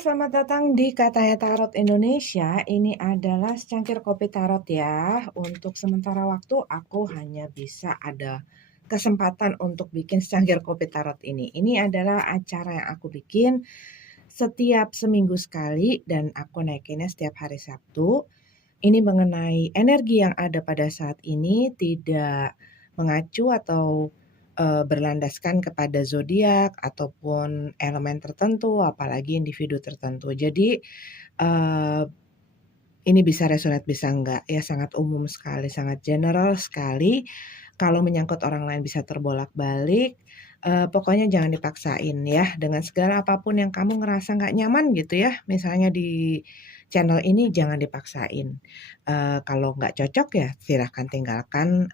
selamat datang di Katanya Tarot Indonesia. Ini adalah secangkir kopi tarot ya. Untuk sementara waktu aku hanya bisa ada kesempatan untuk bikin secangkir kopi tarot ini. Ini adalah acara yang aku bikin setiap seminggu sekali dan aku naikinnya setiap hari Sabtu. Ini mengenai energi yang ada pada saat ini, tidak mengacu atau berlandaskan kepada zodiak ataupun elemen tertentu, apalagi individu tertentu. Jadi ini bisa resonate, bisa enggak, ya sangat umum sekali, sangat general sekali. Kalau menyangkut orang lain bisa terbolak-balik, pokoknya jangan dipaksain ya, dengan segala apapun yang kamu ngerasa nggak nyaman gitu ya, misalnya di channel ini jangan dipaksain. Kalau nggak cocok ya silahkan tinggalkan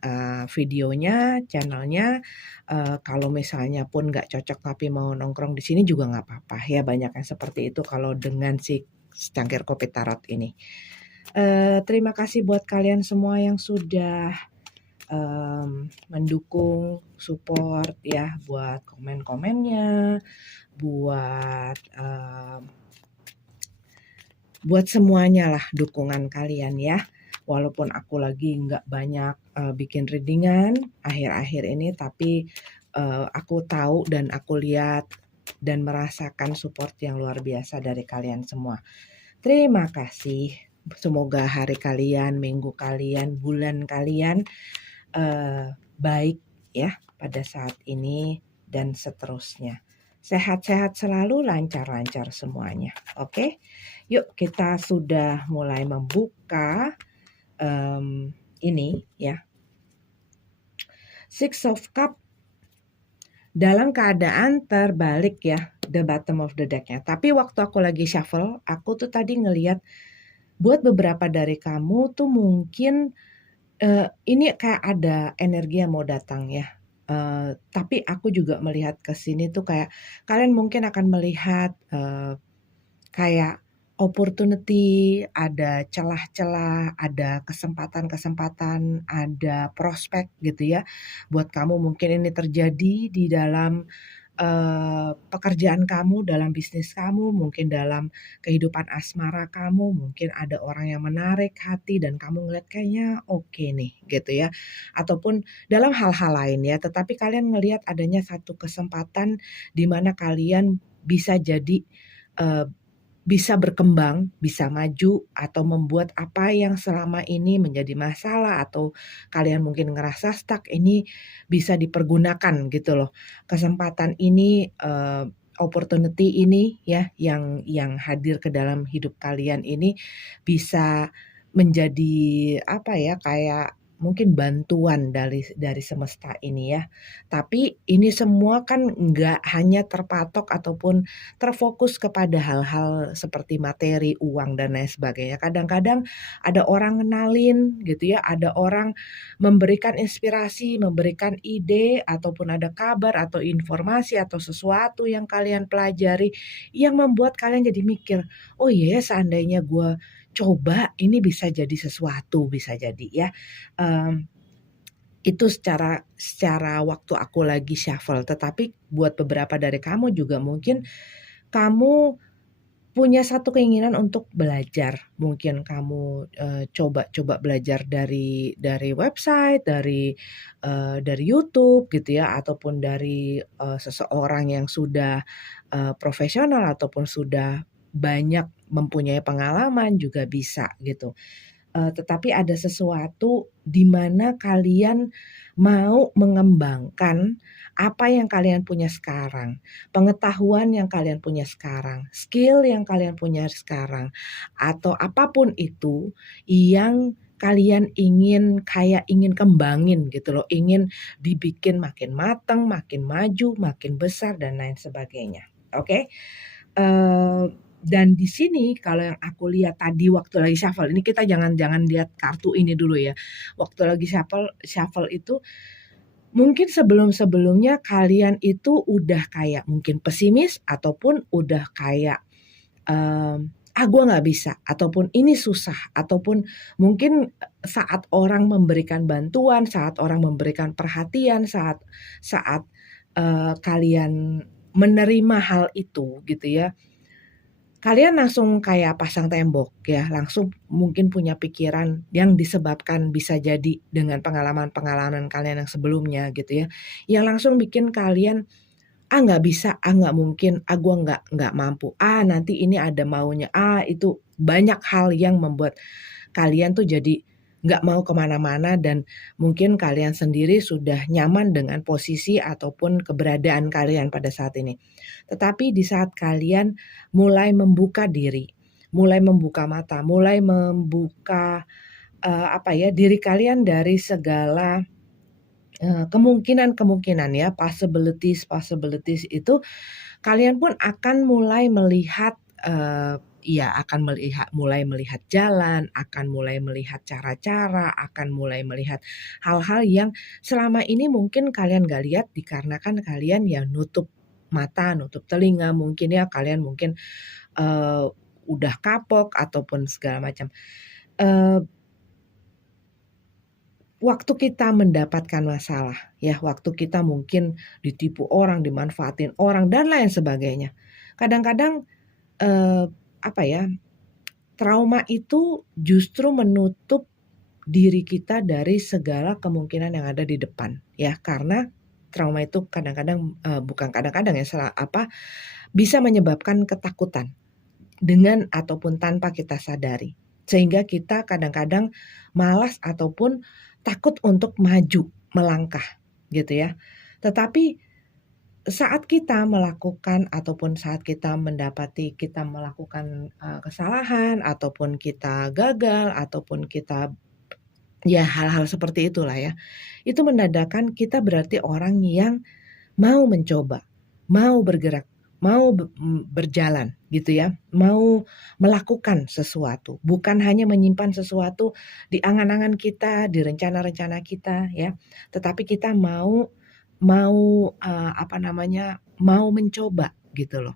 videonya, channelnya. Kalau misalnya pun nggak cocok tapi mau nongkrong di sini juga nggak apa-apa ya, banyak yang seperti itu kalau dengan si secangkir kopi tarot ini. Terima kasih buat kalian semua yang sudah mendukung, support ya, buat komen-komennya, buat semuanya lah dukungan kalian ya. Walaupun aku lagi nggak banyak bikin readingan akhir-akhir ini, tapi aku tahu dan aku lihat dan merasakan support yang luar biasa dari kalian semua. Terima kasih. Semoga hari kalian, minggu kalian, bulan kalian baik ya pada saat ini dan seterusnya. Sehat-sehat selalu, lancar-lancar semuanya. Oke, yuk kita sudah mulai membuka ini ya. Six of Cup dalam keadaan terbalik ya, the bottom of the deck-nya. Tapi waktu aku lagi shuffle, aku tuh tadi ngeliat buat beberapa dari kamu tuh mungkin ini kayak ada energi yang mau datang ya. Tapi aku juga melihat ke sini tuh kayak kalian mungkin akan melihat kayak opportunity, ada celah-celah, ada kesempatan-kesempatan, ada prospek gitu ya. Buat kamu mungkin ini terjadi di dalam pekerjaan kamu, dalam bisnis kamu, mungkin dalam kehidupan asmara kamu, mungkin ada orang yang menarik hati dan kamu ngeliat kayaknya oke nih gitu ya. Ataupun dalam hal-hal lain ya, tetapi kalian ngelihat adanya satu kesempatan di mana kalian bisa jadi bisa berkembang, bisa maju, atau membuat apa yang selama ini menjadi masalah atau kalian mungkin ngerasa stuck, ini bisa dipergunakan gitu loh. Kesempatan ini, opportunity ini ya yang hadir ke dalam hidup kalian ini bisa menjadi apa ya, kayak mungkin bantuan dari semesta ini ya. Tapi ini semua kan nggak hanya terpatok ataupun terfokus kepada hal-hal seperti materi, uang, dan lain sebagainya. Kadang-kadang ada orang ngenalin gitu ya, ada orang memberikan inspirasi, memberikan ide, ataupun ada kabar atau informasi atau sesuatu yang kalian pelajari yang membuat kalian jadi mikir, oh iya seandainya gue coba ini bisa jadi sesuatu, bisa jadi ya. Itu secara waktu aku lagi shuffle, tetapi buat beberapa dari kamu juga mungkin kamu punya satu keinginan untuk belajar. Mungkin kamu coba belajar dari website, dari YouTube gitu ya, ataupun dari seseorang yang sudah profesional ataupun sudah banyak mempunyai pengalaman juga bisa gitu. Tetapi ada sesuatu di mana kalian mau mengembangkan apa yang kalian punya sekarang, pengetahuan yang kalian punya sekarang, skill yang kalian punya sekarang, atau apapun itu yang kalian ingin kembangin gitu loh, ingin dibikin makin mateng, makin maju, makin besar dan lain sebagainya. Oke? Dan di sini kalau yang aku lihat tadi waktu lagi shuffle, ini kita jangan lihat kartu ini dulu ya. Waktu lagi shuffle itu mungkin sebelum-sebelumnya kalian itu udah kayak mungkin pesimis ataupun udah kayak gue nggak bisa, ataupun ini susah, ataupun mungkin saat orang memberikan bantuan, saat orang memberikan perhatian, saat kalian menerima hal itu gitu ya, kalian langsung kayak pasang tembok ya, langsung mungkin punya pikiran yang disebabkan bisa jadi dengan pengalaman-pengalaman kalian yang sebelumnya gitu ya, yang langsung bikin kalian, "Ah, nggak bisa, ah, nggak mungkin, ah, gua nggak mampu, ah, nanti ini ada maunya, ah," itu banyak hal yang membuat kalian tuh jadi nggak mau kemana-mana dan mungkin kalian sendiri sudah nyaman dengan posisi ataupun keberadaan kalian pada saat ini. Tetapi di saat kalian mulai membuka diri, mulai membuka mata, mulai membuka, apa ya, diri kalian dari segala, kemungkinan-kemungkinan ya, possibilities itu, kalian pun akan mulai melihat, iya akan mulai melihat jalan, akan mulai melihat cara-cara, akan mulai melihat hal-hal yang selama ini mungkin kalian nggak lihat dikarenakan kalian ya nutup mata, nutup telinga, mungkin ya kalian mungkin, eee, udah kapok ataupun segala macam. Eee Waktu kita mendapatkan masalah, ya, waktu kita mungkin ditipu orang, dimanfaatin orang, dan lain sebagainya. Kadang-kadang, apa ya, trauma itu justru menutup diri kita dari segala kemungkinan yang ada di depan, ya. Karena trauma itu kadang-kadang, bukan kadang-kadang ya, bisa menyebabkan ketakutan dengan ataupun tanpa kita sadari. Sehingga kita kadang-kadang malas ataupun takut untuk maju, melangkah gitu ya. Tetapi saat kita melakukan ataupun saat kita mendapati kita melakukan, kesalahan ataupun kita gagal ataupun kita ya hal-hal seperti itulah ya, itu menandakan kita berarti orang yang mau mencoba, mau bergerak, mau berjalan gitu ya, mau melakukan sesuatu, bukan hanya menyimpan sesuatu di angan-angan kita, di rencana-rencana kita ya, tetapi kita mau mau, apa namanya, mau mencoba gitu loh.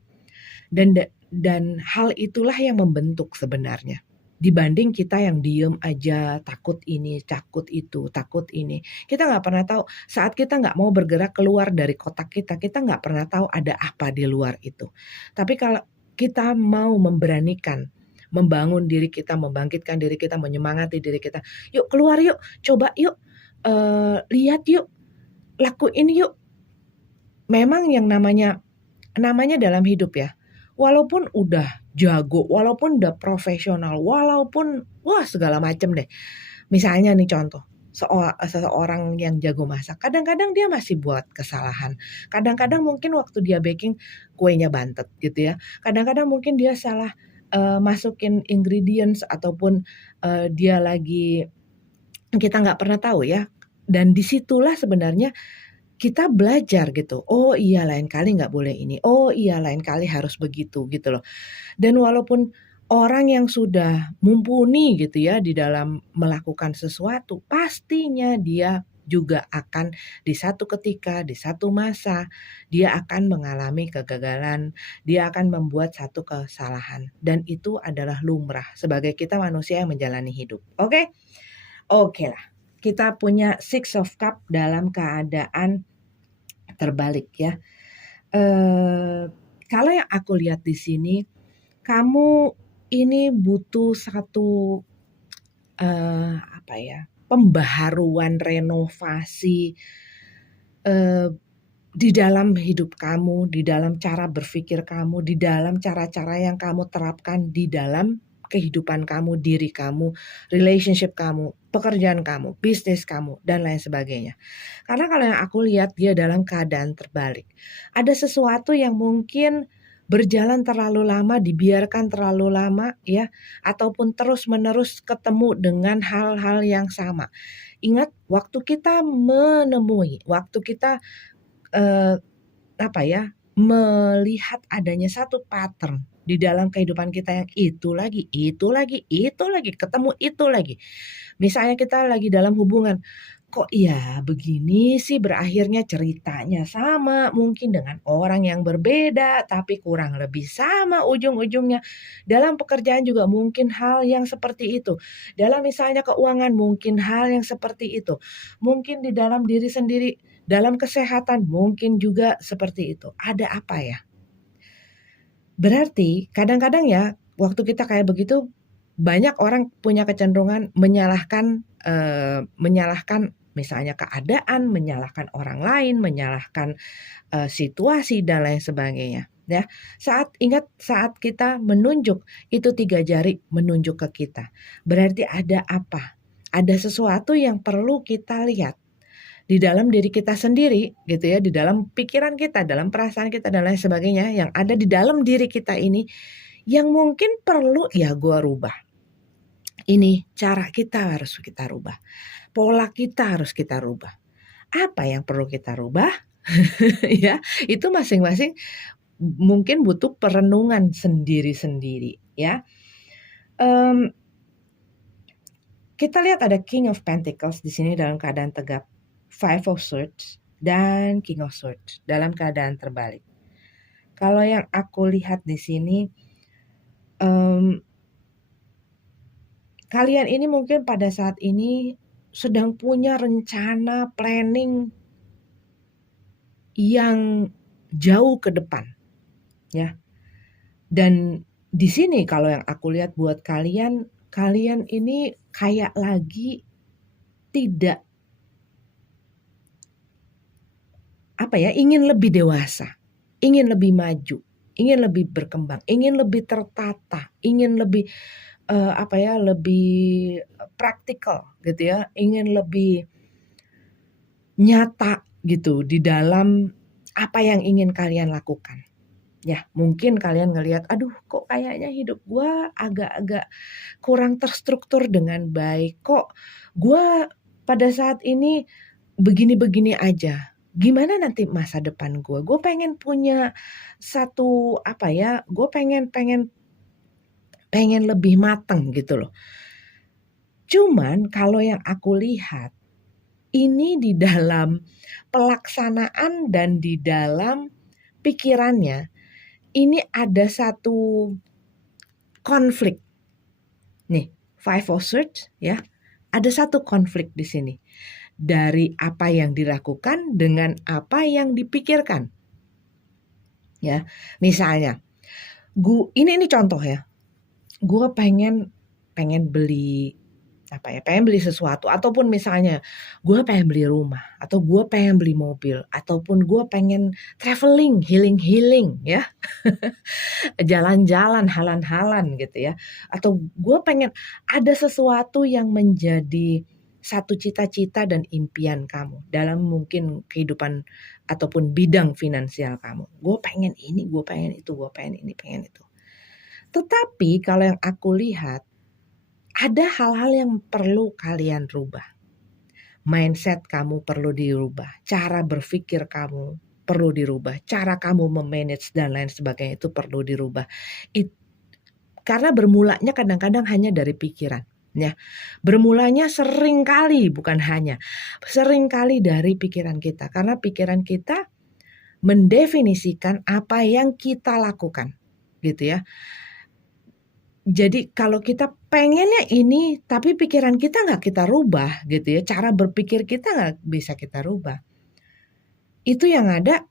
Dan hal itulah yang membentuk sebenarnya. Dibanding kita yang diem aja, takut ini, takut itu, takut ini. Kita nggak pernah tahu, saat kita nggak mau bergerak keluar dari kotak kita nggak pernah tahu ada apa di luar itu. Tapi kalau kita mau memberanikan, membangun diri kita, membangkitkan diri kita, menyemangati diri kita, "Yuk keluar yuk, coba yuk, lihat yuk, lakuin yuk." Memang yang namanya dalam hidup ya, walaupun udah jago, walaupun udah profesional, walaupun wah segala macem deh. Misalnya nih contoh, seseorang yang jago masak, kadang-kadang dia masih buat kesalahan. Kadang-kadang mungkin waktu dia baking kuenya bantet gitu ya. Kadang-kadang mungkin dia salah, masukin ingredients ataupun, dia lagi kita nggak pernah tahu ya. Dan disitulah sebenarnya kita belajar gitu, "Oh iya lain kali nggak boleh ini, oh iya lain kali harus begitu," gitu loh. Dan walaupun orang yang sudah mumpuni gitu ya di dalam melakukan sesuatu, pastinya dia juga akan di satu ketika, di satu masa, dia akan mengalami kegagalan, dia akan membuat satu kesalahan dan itu adalah lumrah sebagai kita manusia yang menjalani hidup, oke? Okelah, kita punya Six of Cup dalam keadaan terbalik ya. Kalau yang aku lihat di sini, kamu ini butuh satu, apa ya, pembaharuan, renovasi, eee, di dalam hidup kamu, di dalam cara berpikir kamu, di dalam cara-cara yang kamu terapkan di dalam kehidupan kamu, diri kamu, relationship kamu, pekerjaan kamu, bisnis kamu, dan lain sebagainya. Karena kalau yang aku lihat dia dalam keadaan terbalik. Ada sesuatu yang mungkin berjalan terlalu lama, dibiarkan terlalu lama ya, ataupun terus-menerus ketemu dengan hal-hal yang sama. Ingat waktu kita menemui, waktu kita, eee, apa ya, melihat adanya satu pattern di dalam kehidupan kita yang itu lagi itu lagi itu lagi, ketemu itu lagi. Misalnya kita lagi dalam hubungan, kok ya begini sih berakhirnya ceritanya sama, mungkin dengan orang yang berbeda, tapi kurang lebih sama ujung-ujungnya. Dalam pekerjaan juga mungkin hal yang seperti itu. Dalam misalnya keuangan mungkin hal yang seperti itu. Mungkin di dalam diri sendiri, dalam kesehatan mungkin juga seperti itu. Ada apa ya? Berarti kadang-kadang ya, waktu kita kayak begitu, banyak orang punya kecenderungan menyalahkan misalnya keadaan, menyalahkan orang lain, menyalahkan situasi dan lain sebagainya, ya. Saat kita menunjuk, itu 3 jari menunjuk ke kita, berarti ada apa? Ada sesuatu yang perlu kita lihat di dalam diri kita sendiri gitu ya, di dalam pikiran kita, dalam perasaan kita dan lain sebagainya yang ada di dalam diri kita ini yang mungkin perlu ya gua rubah. Ini cara kita harus kita rubah. Pola kita harus kita rubah. Apa yang perlu kita rubah? Ya, itu masing-masing mungkin butuh perenungan sendiri-sendiri ya. Kita lihat ada King of Pentacles di sini dalam keadaan tegap, Five of Swords dan King of Swords dalam keadaan terbalik. Kalau yang aku lihat di sini, kalian ini mungkin pada saat ini sedang punya rencana planning yang jauh ke depan, ya. Dan di sini kalau yang aku lihat buat kalian ini kayak lagi tidak ingin lebih dewasa, ingin lebih maju, ingin lebih berkembang, ingin lebih tertata, ingin lebih lebih praktikal gitu ya, ingin lebih nyata gitu di dalam apa yang ingin kalian lakukan. Ya, mungkin kalian ngelihat, aduh kok kayaknya hidup gua agak-agak kurang terstruktur dengan baik. Kok gua pada saat ini begini-begini aja. Gimana nanti masa depan gua? Gue pengen punya satu gue pengen lebih mateng gitu loh. Cuman kalau yang aku lihat ini di dalam pelaksanaan dan di dalam pikirannya ini ada satu konflik. Nih, Five of Swords ya. Ada satu konflik di sini. Dari apa yang dilakukan dengan apa yang dipikirkan. Ya, misalnya, ini contoh ya. Gue pengen beli pengen beli sesuatu, ataupun misalnya gue pengen beli rumah, atau gue pengen beli mobil, ataupun gue pengen traveling, healing ya. Jalan-jalan, halan-halan gitu ya. Atau gue pengen ada sesuatu yang menjadi satu cita-cita dan impian kamu dalam mungkin kehidupan ataupun bidang finansial kamu. Gue pengen ini, gue pengen itu, gue pengen ini, pengen itu. Tetapi kalau yang aku lihat, ada hal-hal yang perlu kalian rubah. Mindset kamu perlu dirubah, cara berpikir kamu perlu dirubah, cara kamu memanage dan lain sebagainya itu perlu dirubah. Karena bermulanya kadang-kadang hanya dari pikiran. Ya, bermulanya sering kali dari pikiran kita, karena pikiran kita mendefinisikan apa yang kita lakukan, gitu ya. Jadi kalau kita pengennya ini, tapi pikiran kita nggak kita rubah, gitu ya, cara berpikir kita nggak bisa kita rubah. Itu yang ada,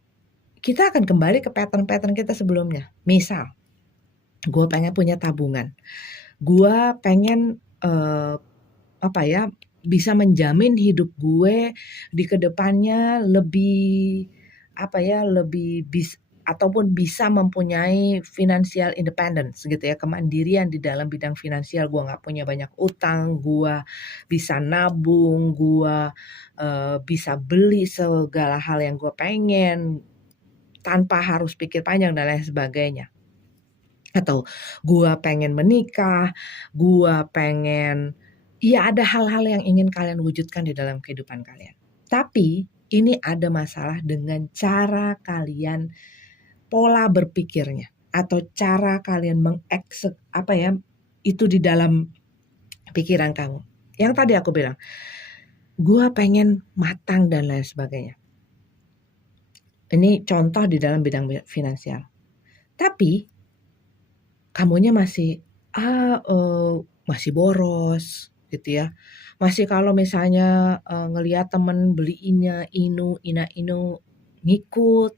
kita akan kembali ke pattern-pattern kita sebelumnya. Misal, gue pengen punya tabungan, gue pengen bisa menjamin hidup gue di kedepannya lebih ataupun bisa mempunyai financial independence gitu ya, kemandirian di dalam bidang finansial. Gue nggak punya banyak utang, gue bisa nabung, gue bisa beli segala hal yang gue pengen tanpa harus pikir panjang dan lain sebagainya. Atau gue pengen menikah, gue pengen, ya ada hal-hal yang ingin kalian wujudkan di dalam kehidupan kalian. Tapi ini ada masalah dengan cara kalian, pola berpikirnya, atau cara kalian itu di dalam pikiran kamu. Yang tadi aku bilang, gue pengen matang dan lain sebagainya. Ini contoh di dalam bidang finansial. Tapi kamunya masih boros gitu ya. Masih kalau misalnya ngelihat temen beli ina inu ngikut.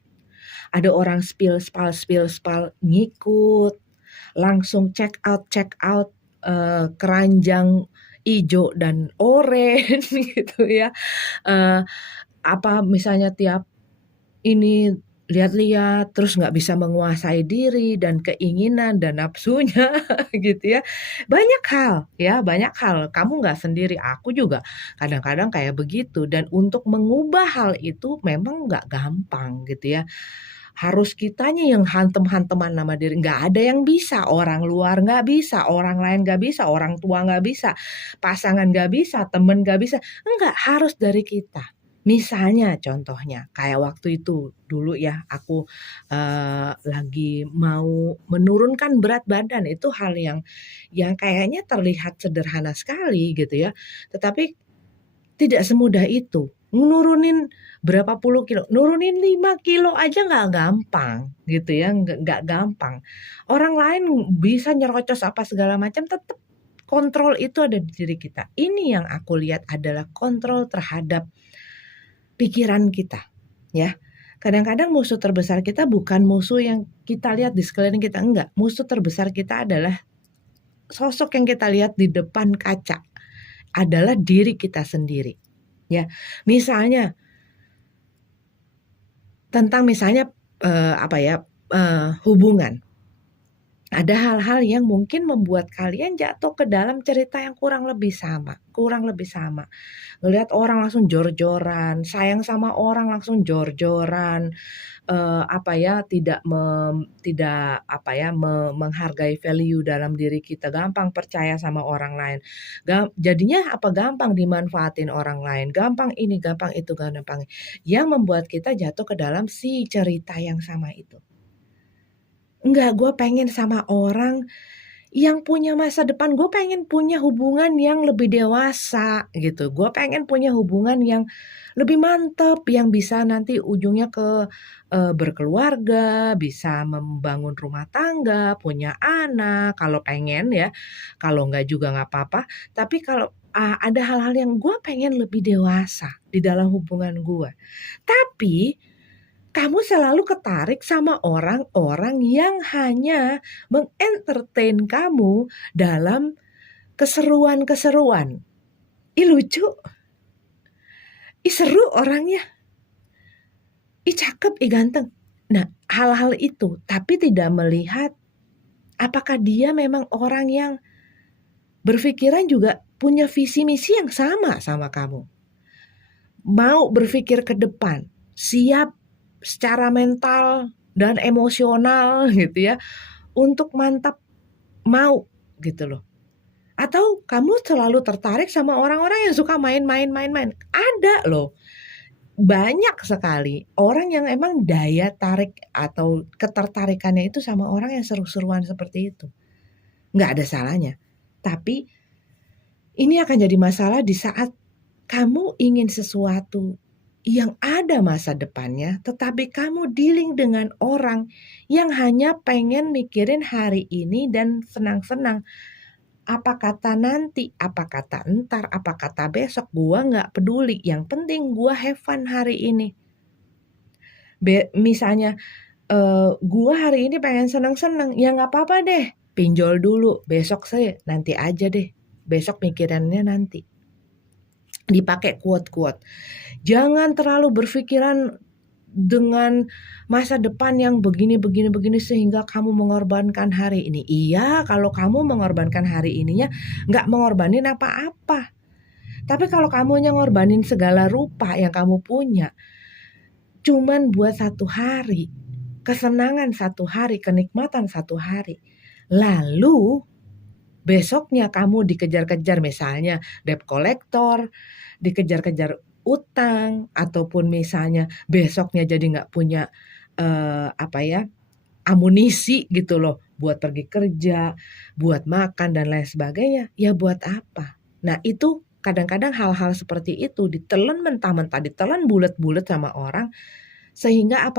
Ada orang spill, ngikut, langsung check out, keranjang ijo dan oranye gitu ya. Eee, misalnya tiap ini lihat-lihat, terus nggak bisa menguasai diri dan keinginan dan nafsunya gitu ya. Banyak hal, kamu nggak sendiri, aku juga kadang-kadang kayak begitu dan untuk mengubah hal itu memang nggak gampang gitu ya. Harus kitanya yang hantem-hanteman sama diri, nggak ada yang bisa, orang luar nggak bisa, orang lain nggak bisa, orang tua nggak bisa, pasangan nggak bisa, temen nggak bisa, enggak, harus dari kita. Misalnya contohnya kayak waktu itu dulu ya aku, lagi mau menurunkan berat badan, itu hal yang kayaknya terlihat sederhana sekali gitu ya, tetapi tidak semudah itu. Nurunin berapa puluh kilo, nurunin 5 kilo aja nggak gampang gitu ya, nggak gampang. Orang lain bisa nyerocos apa segala macam, tetap kontrol itu ada di diri kita. Ini yang aku lihat adalah kontrol terhadap pikiran kita, ya. Kadang-kadang musuh terbesar kita bukan musuh yang kita lihat di sekeliling kita, enggak. Musuh terbesar kita adalah sosok yang kita lihat di depan kaca, adalah diri kita sendiri, ya. Misalnya tentang misalnya, hubungan. Ada hal-hal yang mungkin membuat kalian jatuh ke dalam cerita yang kurang lebih sama. Ngelihat orang langsung jor-joran, sayang sama orang langsung jor-joran, menghargai value dalam diri kita, gampang percaya sama orang lain. Jadinya gampang dimanfaatin orang lain, gampang ini, gampang itu, gampang. Yang membuat kita jatuh ke dalam si cerita yang sama itu. Enggak, gue pengen sama orang yang punya masa depan, gue pengen punya hubungan yang lebih dewasa gitu. Gue pengen punya hubungan yang lebih mantap, yang bisa nanti ujungnya ke berkeluarga, bisa membangun rumah tangga, punya anak, kalau pengen ya. Kalau enggak juga nggak apa-apa. Tapi kalau ada hal-hal yang gue pengen lebih dewasa di dalam hubungan gue. Tapi kamu selalu ketarik sama orang-orang yang hanya mengentertain kamu dalam keseruan-keseruan. Ih lucu, ih seru orangnya, ih cakep, ih ganteng. Nah, hal-hal itu, tapi tidak melihat apakah dia memang orang yang berpikiran juga punya visi misi yang sama kamu. Mau berpikir ke depan, siap secara mental dan emosional gitu ya, untuk mantap, mau gitu loh. Atau kamu selalu tertarik sama orang-orang yang suka main-main. Ada loh, banyak sekali orang yang emang daya tarik atau ketertarikannya itu sama orang yang seru-seruan seperti itu. Nggak ada salahnya. Tapi ini akan jadi masalah di saat kamu ingin sesuatu yang ada masa depannya, tetapi kamu dealing dengan orang yang hanya pengen mikirin hari ini dan senang-senang. Apa kata nanti, apa kata entar, apa kata besok, gua nggak peduli. Yang penting gua have fun hari ini. Misalnya, gua hari ini pengen senang-senang, ya nggak apa-apa deh, pinjol dulu, besok nanti aja deh, besok mikirannya nanti. Dipakai quote-quote. Jangan terlalu berpikiran dengan masa depan yang begini sehingga kamu mengorbankan hari ini. Iya, kalau kamu mengorbankan hari ininya nggak mengorbanin apa-apa. Tapi kalau kamunya ngorbanin segala rupa yang kamu punya, cuman buat satu hari, kesenangan satu hari, kenikmatan satu hari, lalu besoknya kamu dikejar-kejar misalnya debt collector, dikejar-kejar utang, ataupun misalnya besoknya jadi nggak punya amunisi gitu loh buat pergi kerja, buat makan dan lain sebagainya. Ya buat apa? Nah itu kadang-kadang hal-hal seperti itu ditelan mentah-mentah, ditelan bulat-bulat sama orang sehingga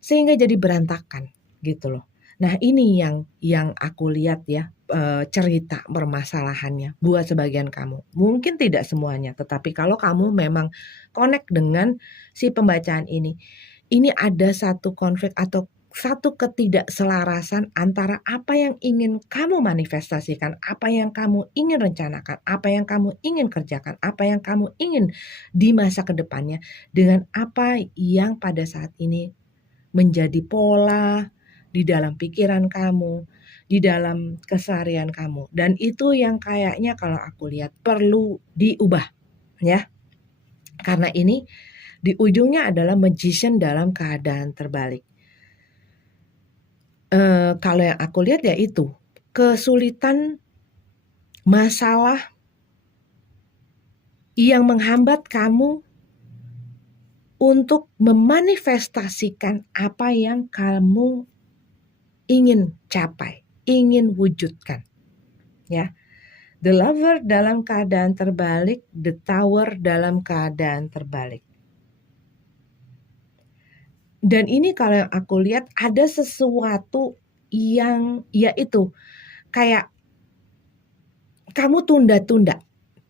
sehingga jadi berantakan gitu loh. Nah ini yang aku lihat ya, cerita permasalahannya buat sebagian kamu. Mungkin tidak semuanya, tetapi kalau kamu memang connect dengan si pembacaan ini, ini ada satu konflik atau satu ketidakselarasan antara apa yang ingin kamu manifestasikan, apa yang kamu ingin rencanakan, apa yang kamu ingin kerjakan, apa yang kamu ingin di masa kedepannya, dengan apa yang pada saat ini menjadi pola di dalam pikiran kamu, di dalam keseharian kamu. Dan itu yang kayaknya kalau aku lihat perlu diubah, ya. Karena ini di ujungnya adalah magician dalam keadaan terbalik. Kalau yang aku lihat ya itu, kesulitan, masalah yang menghambat kamu untuk memanifestasikan apa yang kamu ingin capai, ingin wujudkan. Ya. The Lover dalam keadaan terbalik, The Tower dalam keadaan terbalik. Dan ini kalau yang aku lihat ada sesuatu yang yaitu kayak kamu tunda-tunda.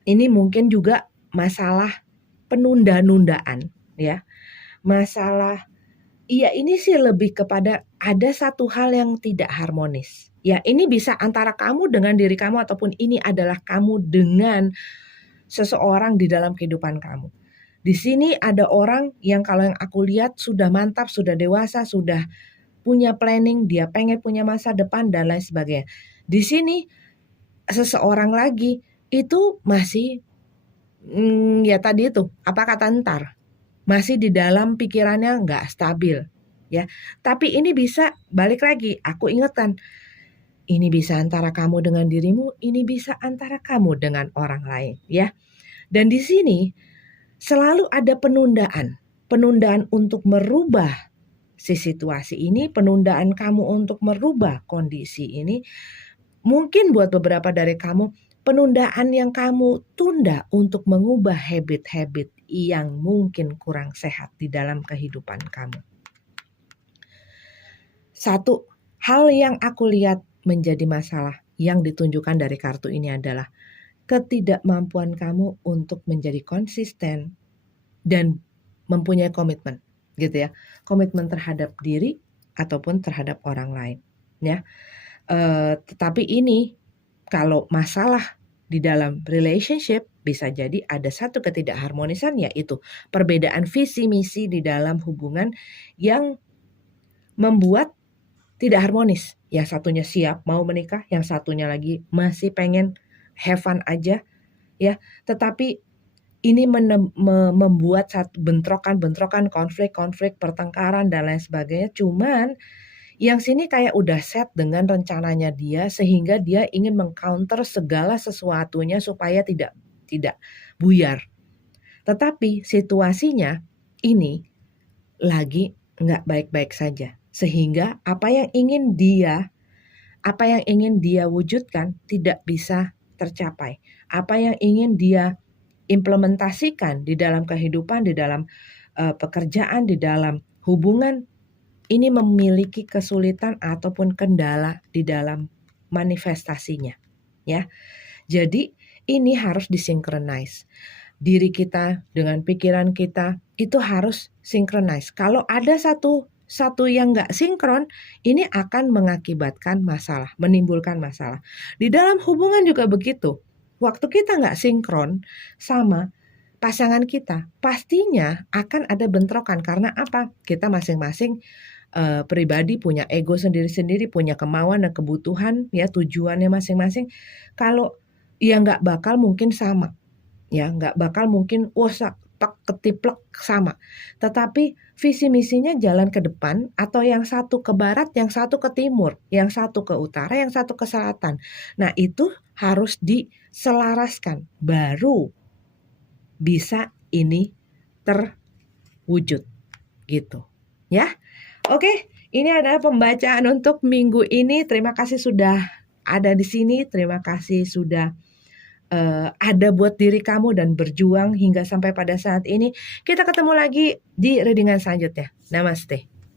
Ini mungkin juga masalah penunda-nundaan, ya. Masalah, iya ini sih lebih kepada ada satu hal yang tidak harmonis. Ya, ini bisa antara kamu dengan diri kamu ataupun ini adalah kamu dengan seseorang di dalam kehidupan kamu. Di sini ada orang yang kalau yang aku lihat sudah mantap, sudah dewasa, sudah punya planning, dia pengen punya masa depan dan lain sebagainya. Di sini seseorang lagi itu masih ya tadi itu, apa kata ntar, masih di dalam pikirannya nggak stabil, ya. Tapi ini bisa balik lagi, aku ingatkan, ini bisa antara kamu dengan dirimu, ini bisa antara kamu dengan orang lain, ya. Dan di sini selalu ada penundaan untuk merubah si situasi ini, penundaan kamu untuk merubah kondisi ini. Mungkin buat beberapa dari kamu, penundaan yang kamu tunda untuk mengubah habit-habit yang mungkin kurang sehat di dalam kehidupan kamu. Satu hal yang aku lihat menjadi masalah yang ditunjukkan dari kartu ini adalah ketidakmampuan kamu untuk menjadi konsisten dan mempunyai komitmen, gitu ya. Komitmen terhadap diri ataupun terhadap orang lain, ya. Tetapi ini kalau masalah di dalam relationship bisa jadi ada satu ketidakharmonisan, yaitu perbedaan visi misi di dalam hubungan yang membuat tidak harmonis. Yang satunya siap mau menikah, yang satunya lagi masih pengen have fun aja, ya. Tetapi ini membuat satu bentrokan-bentrokan, konflik-konflik, pertengkaran dan lain sebagainya. Cuman yang sini kayak udah set dengan rencananya dia sehingga dia ingin mengcounter segala sesuatunya supaya tidak buyar. Tetapi situasinya ini lagi nggak baik-baik saja. Sehingga apa yang ingin dia wujudkan tidak bisa tercapai. Apa yang ingin dia implementasikan di dalam kehidupan, di dalam pekerjaan, di dalam hubungan, ini memiliki kesulitan ataupun kendala di dalam manifestasinya, ya. Jadi ini harus disinkronize. Diri kita dengan pikiran kita itu harus synchronize. Kalau ada satu yang nggak sinkron, ini akan mengakibatkan masalah, menimbulkan masalah. Di dalam hubungan juga begitu. Waktu kita nggak sinkron sama pasangan kita, pastinya akan ada bentrokan. Karena apa? Kita masing-masing pribadi punya ego sendiri-sendiri, punya kemauan dan kebutuhan, ya, tujuannya masing-masing. Kalau ya nggak bakal mungkin sama, ya nggak bakal mungkin ketiplek sama. Tetapi visi misinya jalan ke depan, atau yang satu ke barat, yang satu ke timur, yang satu ke utara, yang satu ke selatan. Nah itu harus diselaraskan, baru bisa ini terwujud, gitu, ya. Oke, ini adalah pembacaan untuk minggu ini. Terima kasih sudah ada di sini. Terima kasih sudah ada buat diri kamu dan berjuang hingga sampai pada saat ini. Kita ketemu lagi di readingan selanjutnya. Namaste.